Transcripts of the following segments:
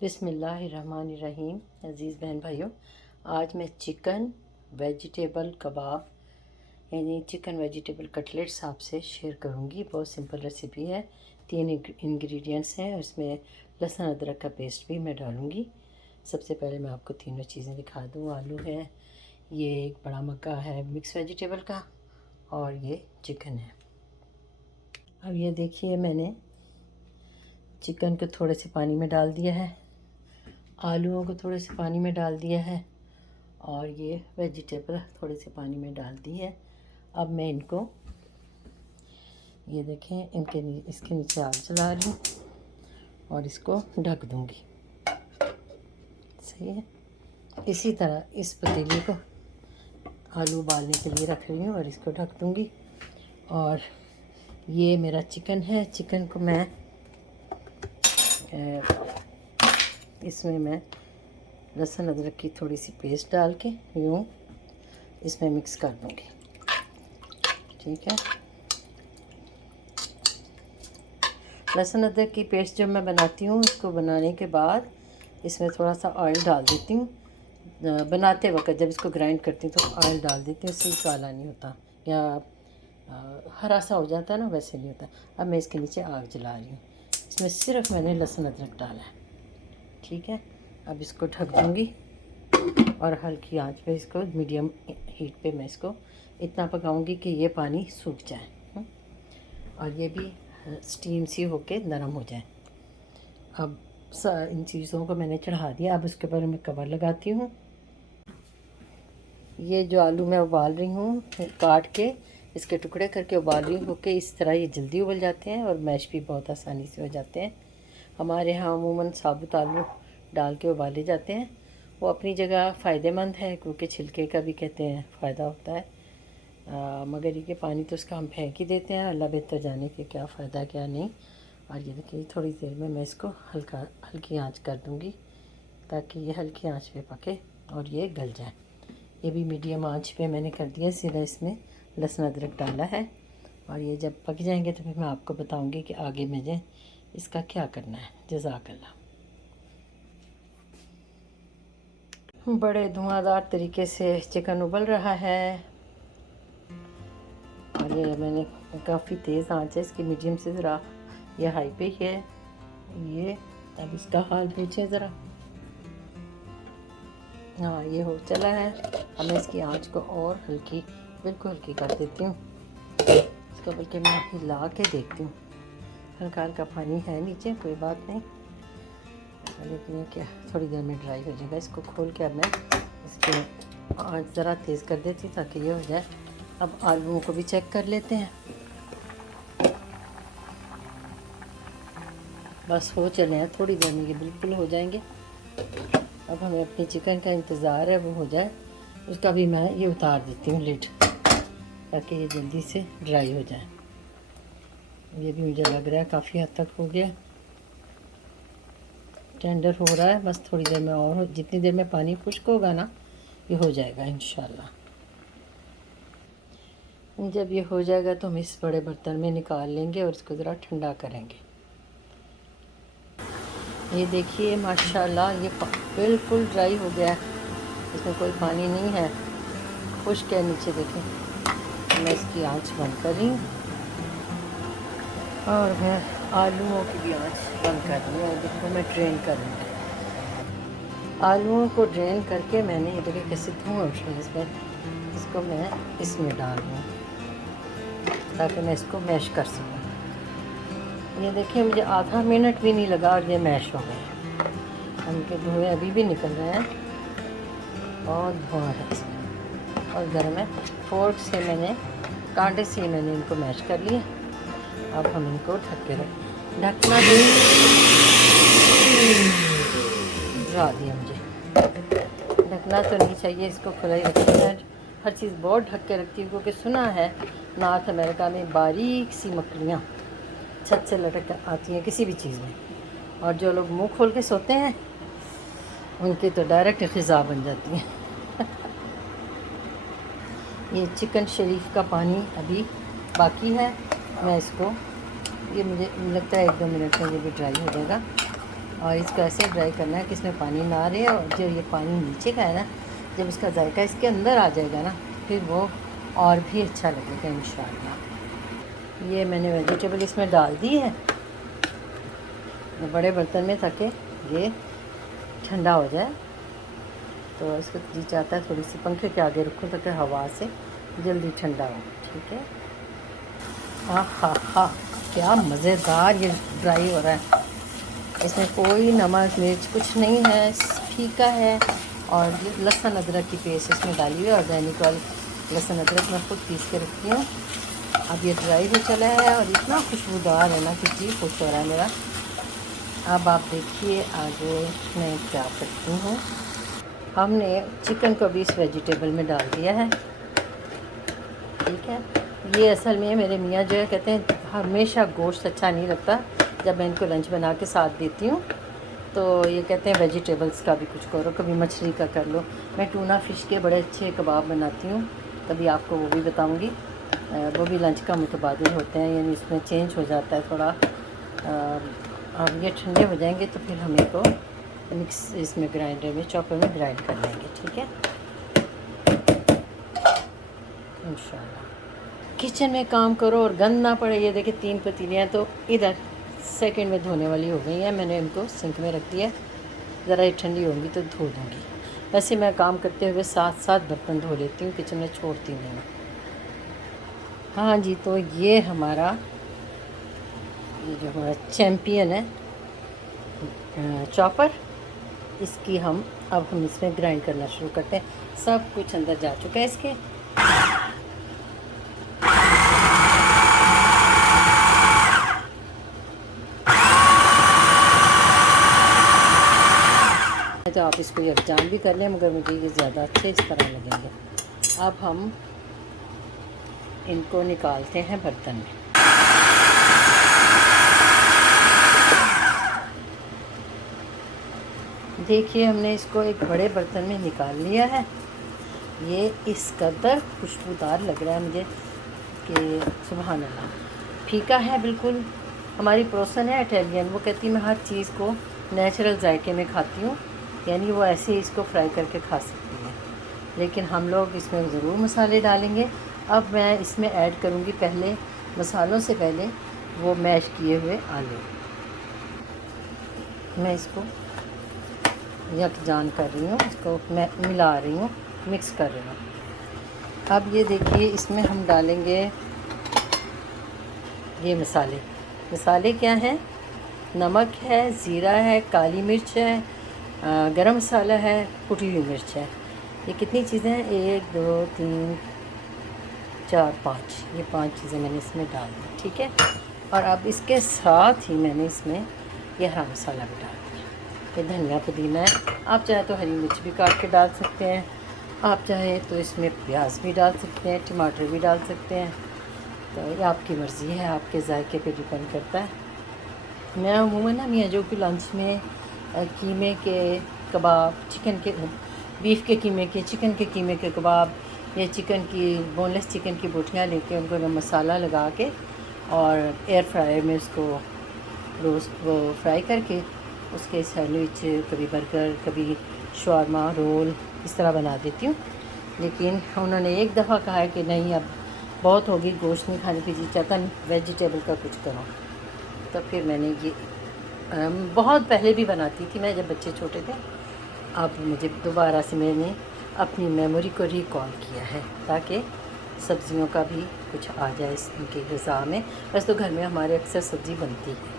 बिस्मिल्लाहिर्रहमानिर्रहीम। अज़ीज़ बहन भाइयों, आज मैं चिकन वेजिटेबल कबाब यानी चिकन वेजिटेबल कटलेट्स आपसे शेयर करूंगी। बहुत सिंपल रेसिपी है। 3 इंग्रेडिएंट्स हैं और इसमें लहसुन अदरक का पेस्ट भी मैं डालूंगी। सबसे पहले मैं आपको तीनों चीज़ें दिखा दूँ। आलू है, ये एक बड़ा मग्गा है मिक्स वेजिटेबल का, और ये चिकन है। अब ये देखिए, मैंने चिकन को थोड़े से पानी में डाल दिया है, आलूओं को थोड़े से पानी में डाल दिया है, और ये वेजिटेबल थोड़े से पानी में डाल दी है। अब मैं इनको, ये देखें, इसके नीचे आग जला रही हूँ और इसको ढक दूँगी। सही है। इसी तरह इस पतीली को आलू उबालने के लिए रख रही हूँ और इसको ढक दूँगी। और ये मेरा चिकन है। चिकन को मैं इसमें मैं लहसुन अदरक की थोड़ी सी पेस्ट डाल के यूँ इसमें मिक्स कर दूँगी। ठीक है। लहसुन अदरक की पेस्ट जब मैं बनाती हूँ, इसको बनाने के बाद इसमें थोड़ा सा ऑयल डाल देती हूँ। बनाते वक्त जब इसको ग्राइंड करती हूँ तो ऑयल डाल देती हूँ, इससे काला नहीं होता या हरा सा हो जाता है ना, वैसे नहीं होता। अब मैं इसके नीचे आग जला रही हूँ। इसमें सिर्फ मैंने लहसुन अदरक डाला है। ठीक है। अब इसको ढक दूँगी और हल्की आंच पे इसको, मीडियम हीट पे मैं इसको इतना पकाऊंगी कि ये पानी सूख जाए और ये भी स्टीम सी होके नरम हो जाए। अब इन चीज़ों को मैंने चढ़ा दिया। अब उसके ऊपर मैं कवर लगाती हूँ। ये जो आलू मैं उबाल रही हूँ, काट के इसके टुकड़े करके उबाल रही हूँ, क्योंकि इस तरह ये जल्दी उबल जाते हैं और मैश भी बहुत आसानी से हो जाते हैं। हमारे यहाँ अमूमन साबुत आलू डाल के उबाले जाते हैं। वो अपनी जगह फ़ायदेमंद है, क्योंकि छिलके का भी कहते हैं फ़ायदा होता है। मगर ये पानी तो उसका हम फेंक ही देते हैं। अल्लाह बेहतर जाने के क्या फ़ायदा क्या नहीं। और ये देखिए, थोड़ी देर में मैं इसको हल्की आंच कर दूंगी ताकि ये हल्की आंच पे पके और ये गल जाए। ये भी मीडियम आंच पे मैंने कर दिया। सीधा इसमें लहसुन अदरक डाला है और ये जब पक जाएंगे तो फिर मैं आपको बताऊंगी कि आगे मुझे इसका क्या करना है। जज़ाकल्लाह। बड़े धुआंधार तरीके से चिकन उबल रहा है और ये मैंने काफ़ी तेज़ आंच है इसकी, मीडियम से ज़रा ये हाई पे ही है ये। अब इसका हाल पूछे ज़रा। हाँ, ये हो चला है। अब मैं इसकी आंच को और हल्की, बिल्कुल हल्की कर देती हूँ। इसको बल्कि मैं हिला के देखती हूँ। हल्का हल्का पानी है नीचे, कोई बात नहीं, लेकिन ये क्या थोड़ी देर में ड्राई हो जाएगा। इसको खोल के अब मैं इसकी आंच ज़रा तेज़ कर देती हूँ ताकि ये हो जाए। अब आलूओं को भी चेक कर लेते हैं। बस हो चले हैं, थोड़ी देर में ये बिल्कुल हो जाएंगे। अब हमें अपनी चिकन का इंतज़ार है, वो हो जाए। उसका भी मैं ये उतार देती हूँ लिड, ताकि ये जल्दी से ड्राई हो जाए। ये भी मुझे लग रहा है काफ़ी हद तक हो गया, टेंडर हो रहा है। बस थोड़ी देर में और, जितनी देर में पानी खुश्क होगा ना, ये हो जाएगा इंशाल्लाह। जब ये हो जाएगा तो हम इस बड़े बर्तन में निकाल लेंगे और इसको ज़रा ठंडा करेंगे। ये देखिए माशाल्लाह, ये बिल्कुल ड्राई हो गया है, इसमें कोई पानी नहीं है, खुश्क है नीचे। देखें, मैं इसकी आंच बंद कर रही हूँ और मैं आलूओं की भी आंच बंद कर रही हूँ। देखो, मैं ड्रेन कर रही हूँ। आलूओं को ड्रेन करके मैंने, ये देखिए कैसे धुआं उठ रहा है इसमें। इसको मैं इसमें डाल रही हूँ ताकि मैं इसको मैश कर सकूँ। ये देखिए, मुझे आधा मिनट भी नहीं लगा और ये मैश हो गए। उनके धुएँ अभी भी निकल रहे हैं और धुआं है इसमें, और गर्म है। फोर्क से मैंने, कांटे से मैंने इनको मैश कर लिया। अब हम इनको ढक के ढकना ड्रा दिया मुझे, ढकना तो नहीं चाहिए, इसको खुला ही रखना है। हर चीज़ बहुत ढक के रखती हूँ, क्योंकि सुना है नॉर्थ अमेरिका में बारीक सी मकड़ियाँ छत से लटक कर आती हैं किसी भी चीज़ में, और जो लोग मुंह खोल के सोते हैं उनकी तो डायरेक्ट ख़िज़ा बन जाती हैं। ये चिकन शरीफ का पानी अभी बाकी है। मैं इसको, ये मुझे लगता है 1-2 मिनट में ये भी ड्राई हो जाएगा और इसको ऐसे ड्राई करना है कि इसमें पानी ना रहे, और जो ये पानी नीचे का है ना, जब इसका जायका इसके अंदर आ जाएगा ना, फिर वो और भी अच्छा लगेगा इंशाल्लाह। ये मैंने वेजिटेबल इसमें डाल दी है बड़े बर्तन में, ताकि ये ठंडा हो जाए। तो इसको जी चाहता है थोड़ी सी पंखे के आगे रखूँ ताकि हवा से जल्दी ठंडा हो। ठीक है। हा क्या मज़ेदार ये ड्राई हो रहा है। इसमें कोई नमक मिर्च कुछ नहीं है, फीका है। और ये लहसुन अदरक की पेस्ट इसमें डाली हुई है, ऑर्गेनिक वाली लहसुन अदरक मैं खुद पीस के रखती हूँ। अब ये ड्राई हो चला है और इतना खुशबूदार है ना कि जी खुश हो रहा है मेरा। अब आप देखिए आगे मैं क्या करती हूँ। हमने चिकन को भी इस वेजिटेबल में डाल दिया है। ठीक है। ये असल में मेरे मियाँ जो है कहते हैं हमेशा गोश्त अच्छा नहीं लगता, जब मैं इनको लंच बना के साथ देती हूँ तो ये कहते हैं वेजिटेबल्स का भी कुछ करो, कभी मछली का कर लो। मैं टूना फ़िश के बड़े अच्छे कबाब बनाती हूँ, कभी आपको वो भी बताऊँगी। वो भी लंच का मुतबादिल होते हैं, यानी इसमें चेंज हो जाता है थोड़ा। अब ये ठंडे हो जाएंगे तो फिर हम इनको मिक्स इसमें ग्राइंडर में चॉपर में ग्राइंड कर लेंगे। ठीक है इंशाल्लाह। किचन में काम करो और गंद ना पड़े। ये देखिए 3 पतीलियाँ तो इधर सेकंड में धोने वाली हो गई हैं। मैंने इनको सिंक में रख दिया, ज़रा ये ठंडी होंगी तो धो दूँगी। वैसे मैं काम करते हुए साथ साथ बर्तन धो लेती हूँ, किचन में छोड़ती नहीं। हाँ जी, तो ये जो हमारा चैम्पियन है चॉपर, इसकी अब हम इसमें ग्राइंड करना शुरू करते हैं। सब कुछ अंदर जा चुका है इसके। तो आप इसको यकजान भी कर लें, मगर मुझे ये ज़्यादा अच्छे इस तरह लगेंगे। अब हम इनको निकालते हैं बर्तन में। देखिए हमने इसको एक बड़े बर्तन में निकाल लिया है। ये इस कदर खुशबूदार लग रहा है मुझे कि सुभान अल्लाह। फीका है बिल्कुल। हमारी पड़ोसन है इटालियन, वो कहती है मैं हर चीज़ को नेचुरल जायके में खाती हूँ, यानी वो ऐसे ही इसको फ्राई करके खा सकती है। लेकिन हम लोग इसमें ज़रूर मसाले डालेंगे। अब मैं इसमें ऐड करूँगी पहले, मसालों से पहले, वो मैश किए हुए आलू। मैं इसको यकजान कर रही हूँ, इसको मैं मिला रही हूँ, मिक्स कर रही हूँ। अब ये देखिए इसमें हम डालेंगे ये मसाले क्या हैं? नमक है, ज़ीरा है, काली मिर्च है, गरम मसाला है, कुटी हुई मिर्च है। ये कितनी चीज़ें हैं? 1 2 3 4 5, ये 5 चीज़ें मैंने इसमें डाल दी। ठीक है। और अब इसके साथ ही मैंने इसमें ये हरा मसाला भी डाल दिया। ये धनिया पुदीना है। आप चाहे तो हरी मिर्च भी काट के डाल सकते हैं, आप चाहे तो इसमें प्याज भी डाल सकते हैं, टमाटर भी डाल सकते हैं। तो ये आपकी मर्ज़ी है, आपके जायके पे डिपेंड करता है। मैं अमूमन ना मियाँ जो कि लंच में कीमे के कबाब, चिकन के, बीफ के कीमे के, चिकन के कीमे के कबाब, या चिकन की बोनलेस चिकन की बोटियाँ लेके उनको मसाला लगा के और एयर फ्रायर में उसको वो फ्राई करके उसके सैंडविच, कभी बर्गर, कभी शवारमा, रोल, इस तरह बना देती हूँ। लेकिन उन्होंने एक दफ़ा कहा है कि नहीं अब बहुत होगी, गोश्त नहीं खाने की जी चाहता, वेजिटेबल का कुछ करो। तो फिर मैंने ये बहुत पहले भी बनाती थी मैं जब बच्चे छोटे थे। अब मुझे दोबारा से मैंने अपनी मेमोरी को रिकॉल किया है ताकि सब्ज़ियों का भी कुछ आ जाए इनके ग़िज़ा में। वैसे तो घर में हमारे अक्सर सब्ज़ी बनती है।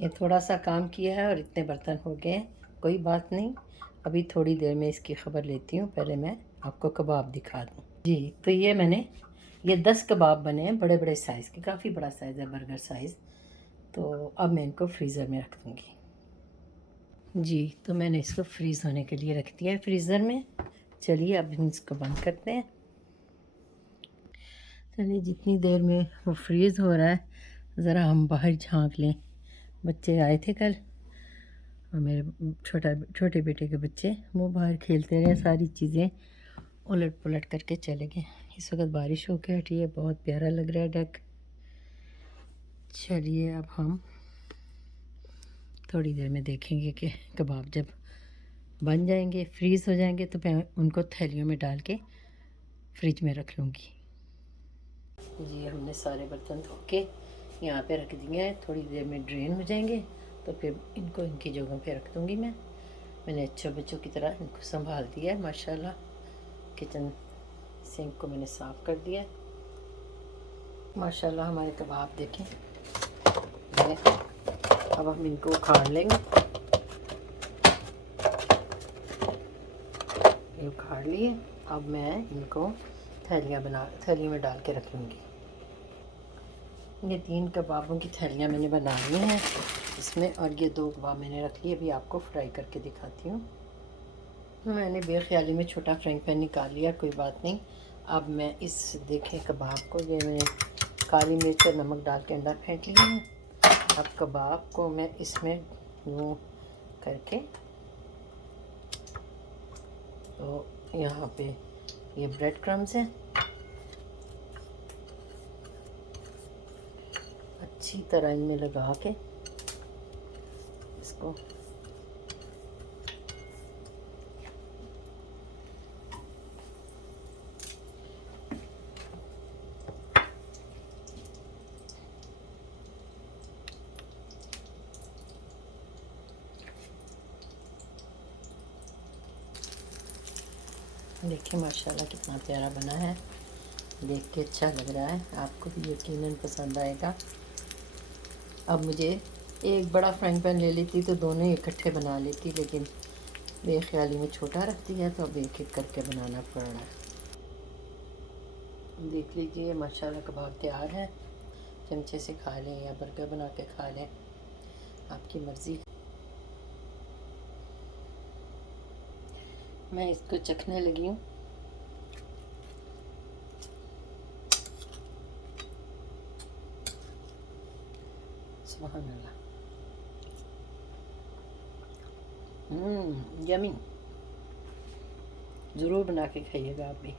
ये थोड़ा सा काम किया है और इतने बर्तन हो गए हैं, कोई बात नहीं। अभी थोड़ी देर में इसकी ख़बर लेती हूँ, पहले मैं आपको कबाब दिखा दूँ। जी, तो ये 10 कबाब बने हैं, बड़े बड़े साइज़ के, काफ़ी बड़ा साइज़ है, बर्गर साइज़। तो अब मैं इनको फ्रीज़र में रख दूँगी। जी, तो मैंने इसको फ्रीज़ होने के लिए रख दिया है फ्रीज़र में। चलिए अब इसको बंद करते हैं। चलिए जितनी देर में वो फ्रीज़ हो रहा है, ज़रा हम बाहर झांक लें। बच्चे आए थे कल, और मेरे छोटे बेटे के बच्चे, वो बाहर खेलते रहे, सारी चीज़ें उलट पुलट करके चले गए। इस वक्त बारिश होकर हटी है, बहुत प्यारा लग रहा है डक। चलिए अब हम थोड़ी देर में देखेंगे कि कबाब जब बन जाएंगे, फ्रीज़ हो जाएंगे, तो मैं उनको थैलियों में डाल के फ्रिज में रख लूँगी। जी हमने सारे बर्तन धो के यहाँ पे रख दिए हैं। थोड़ी देर में ड्रेन हो जाएंगे तो फिर इनको इनकी जगहों पे रख दूँगी। मैंने अच्छे बच्चों की तरह इनको संभाल दिया है माशाल्लाह। किचन सिंक को मैंने साफ़ कर दिया है माशाल्लाह। हमारे कबाब देखें, अब हम इनको उखाड़ लेंगे। ये उखाड़ लिए। अब मैं इनको थैलियों में डाल के रख लूँगी। ये 3 कबाबों की थैलियाँ मैंने बना ली हैं इसमें, और ये 2 कबाब मैंने रख लिए। अभी आपको फ्राई करके दिखाती हूँ। मैंने बेख्याली में छोटा फ्राइंग पैन निकाल लिया, कोई बात नहीं। अब मैं इस देखें कबाब को, ये मैंने काली मिर्च और नमक डाल के अंडा फेंट लिया है। अब कबाब को मैं इसमें यूँ करके, तो यहाँ पे ये ब्रेड क्रम्स हैं, अच्छी तरह इनमें लगा के इसको देखिए माशाल्लाह कितना प्यारा बना है। देख के अच्छा लग रहा है, आपको भी यकीनन पसंद आएगा। अब मुझे एक बड़ा फ्राइंग पैन ले लेती तो दोनों इकट्ठे बना लेती, लेकिन बेख्याली में छोटा रखती है तो अब एक एक करके बनाना पड़ रहा है। देख लीजिए माशाल्लाह कबाब तैयार है। चमचे से खा लें या बर्गर बना के खा लें, आपकी मर्ज़ी। मैं इसको चखने लगी हूँ। सुभान अल्लाह, यमी। ज़रूर बना के खाइएगा आप भी।